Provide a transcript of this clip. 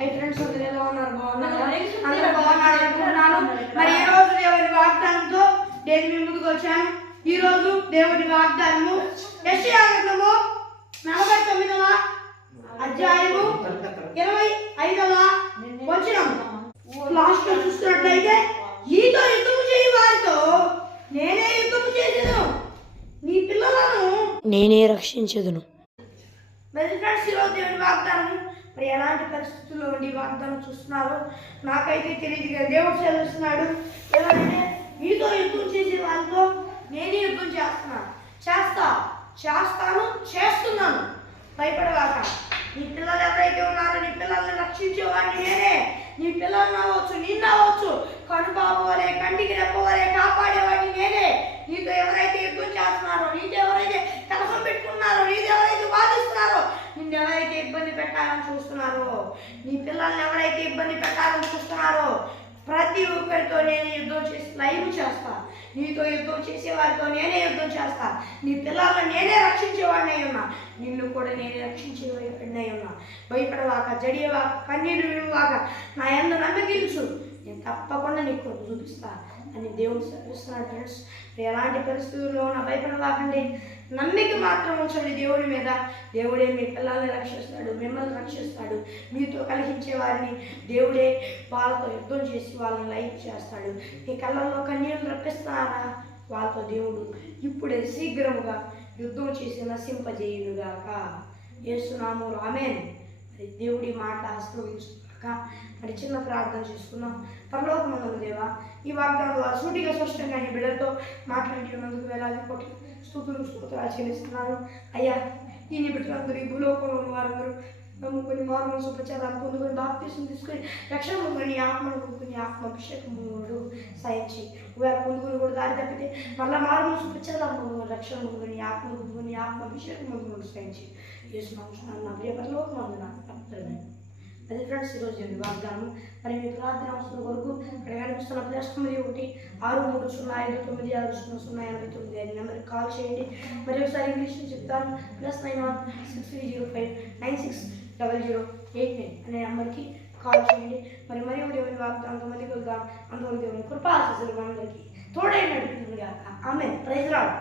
Hi friends, అందరూ ఎలా ఉన్నారు? బాగున్నారా? అందరూ బాగున్నారు అనుకుంటున్నాను. మరి ఈ రోజు దేవుని వాగ్దానంతో నేను మీ ముందుకు వచ్చాను. ఈ రోజు దేవుని వాగ్దానము యెషయా గ్రంథము 49వ అధ్యాయము 25వ వచనం. లాస్ట్ లో చూస్తున్నట్లయితే, నీతో యుద్ధము చేయి వారితో నేనే యుద్ధము చేసేదను, నీ పిల్లలను నేనే రక్షించేదను. మరి ఫ్రెండ్స్, ఈరోజు దేవుని వాగ్దానం మరి ఎలాంటి పరిస్థితుల్లో ఉండి వాగ్దానం చూస్తున్నారో నాకైతే తెలియదు, కదా దేవుడు చదివిస్తున్నాడు. ఎలాంటే, నీతో యుద్ధం చేసే వాళ్ళతో నేనే యుద్ధం చేస్తాను, చేస్తున్నాను, భయపడవాక. నీ పిల్లలు ఎవరైతే ఉన్నారో నీ పిల్లల్ని రక్షించేవాడిని నేనే. నీ పిల్లలు అవ్వచ్చు, నిన్ను అవ్వచ్చు, కనుపాపవలే కంటికి రెప్పవలే కాపాడేవాడిని నేనే. నీతో ఎవరైతే యుద్ధం చేస్తున్నారో, నీతో ఎవరైతే కలసం పెట్టుకున్నారో, నీతో ఎవరైతే బాధిస్తున్నారో, నిన్ను ఎవరైతే ఇబ్బంది పెట్టాలని చూస్తున్నారో, నీ పిల్లల్ని ఎవరైతే ఇబ్బంది పెట్టాలని చూస్తున్నారో, ప్రతి ఒక్కరితో నేనే యుద్ధం చేసి లైవ్ చేస్తా. నీతో యుద్ధం చేసేవారితో నేనే యుద్ధం చేస్తా. నీ పిల్లలను నేనే రక్షించేవాడిని ఉన్నా, నిన్ను కూడా నేనే రక్షించేవాడిని ఉన్నా. భయపడవాక, జడియవాక, కన్నీరు విడువాక, నా యందు నమ్మకించు, నేను తప్పకుండా నీకు చూపిస్తా అని దేవుడు చదివిస్తున్నాడు. ఫ్రెండ్స్, ఎలాంటి పరిస్థితుల్లో నా భయపడవాకండి, నమ్మిక మాత్రం ఉంచండి దేవుడి మీద. దేవుడే మీ పిల్లల్ని రక్షిస్తాడు, మిమ్మల్ని రక్షిస్తాడు. మీతో కలిగించే వారిని దేవుడే వాళ్ళతో యుద్ధం చేసి వాళ్ళని లైఫ్ చేస్తాడు. మీ కళ్ళల్లో కన్నీళ్ళు రప్పిస్తున్నారా? వాళ్ళతో దేవుడు ఇప్పుడే శీఘ్రముగా యుద్ధం చేసి నశింపజేయునుగాక. యేసు నామములో ఆమేన్. మరి దేవుడి మాట ఆశీర్వదించుగాక. మరి చిన్న ప్రార్థన చేసుకున్నాం. పరలోకమందున్న దేవా, ఈ వాగ్దానం సూటిగా స్పష్టంగా నీ బిడ్డలతో మాట్లాడినందుకు వేలాది కోట్ల స్తోత్రాలు చెల్లిస్తున్నాను. అయ్యా, ఈ నీ బిడ్డలందరూ ఈ భూలోకంలో వారందరూ నమ్ముకొని మారుమనసు ప్రచారాలు పొందుకొని బాప్తీసం తీసుకొని రక్షణ పొందుకొని ఆత్మను పొందుకొని ఆత్మాభిషేకం సాయించి ఒకవేళ పొందుకొని కూడా దారి తప్పితే మళ్ళీ మారుమనసు ప్రచారాలు పొందుకొని రక్షణ పొందుకొని ఆత్మను పొందుకొని ఆత్మాభిషేకం పొందుకొని సాయించి చేస్తున్నాను. నా ప్రియ పరలోకమందున అది ఫ్రెండ్స్, ఈరోజు వాగ్దానం. మరి మీ ప్రార్థన అవసరం వరకు ఇక్కడ కనిపిస్తున్న +91 630596009 అనే నెంబర్కి కాల్ చేయండి. మరి ఒకసారి ఇంగ్లీష్లో చెప్తాను. +91 6305 960089 అనే నెంబర్కి కాల్ చేయండి. మరి దేవుని వాగ్దానంతో మళ్ళీ కలుద్దాం. అంతవరకు దేవుని కృపా ఆశీస్సులు అందరికీ తోడై నడిపించుగాక. ఆమేన్. Praise lord.